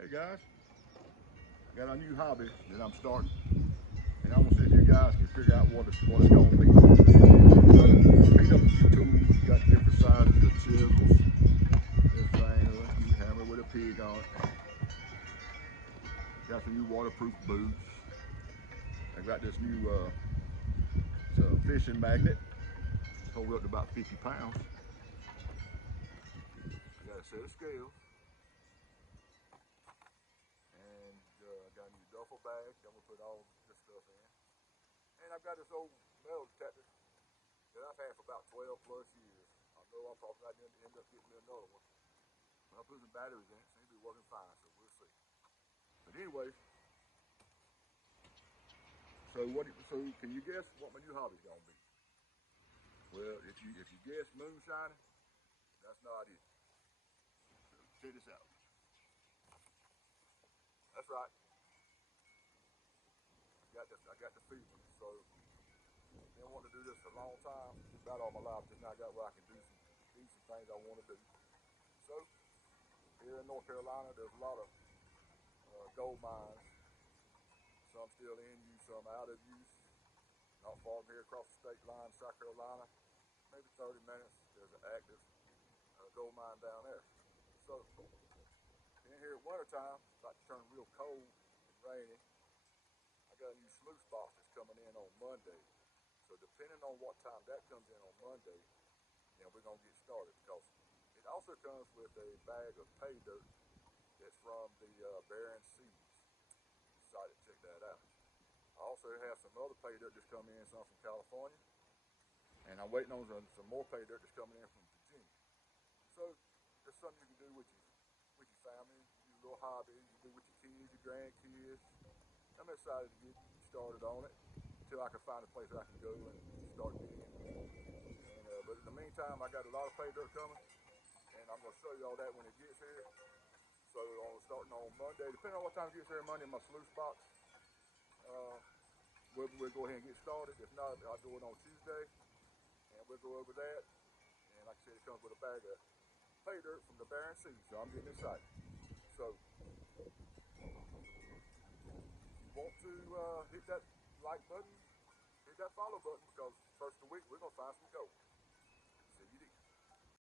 Hey guys, I got a new hobby that I'm starting, and I want to see if you guys can figure out what it's going to be. So, picked up a few tools, got different sizes of chisels, this thing, a new hammer with a pig on it. Got some new waterproof boots. I got this new fishing magnet, hold up to about 50 pounds. I got a set of scales. And I got a new duffel bag. I'm gonna put all this stuff in. And I've got this old metal detector that I've had for about 12 plus years. I know I'm probably not going to end up getting me another one. But I put some batteries in it, seems to be working fine, so we'll see. But anyway, so can you guess what my new hobby's gonna be? Well, if you guess moonshining, that's not it. So check this out. That's right. I got the feeling. So been wanting to do this for a long time, about all my life. Just now got where I can do some things I want to do. So here in North Carolina, there's a lot of gold mines. Some still in use, some out of use. Not far from here, across the state line, South Carolina, maybe 30 minutes. There's an active gold mine down there. So in here at winter time, it's about to turn real cold and rainy. I got a new sluice box that's coming in on Monday. So depending on what time that comes in on Monday, then we're gonna get started, because it also comes with a bag of pay dirt that's from the Barron Seeds. Decided to check that out. I also have some other pay dirt that's coming in, some from California, and I'm waiting on some more pay dirt that's coming in from Virginia. So it's something you can do with your family, you do a little hobby, you do with your kids, your grandkids. I'm excited to get started on it until I can find a place where I can go and start digging. And but in the meantime, I got a lot of pay dirt coming, and I'm gonna show you all that when it gets here. So starting on Monday, depending on what time it gets here Monday, my sluice box, we'll go ahead and get started. If not, I'll do it on Tuesday, and we'll go over that. And like I said, it comes with a bag of pay dirt from the Barron Seeds, so I'm getting excited. So if you want to hit that like button, hit that follow button, because first of the week we're gonna find some gold.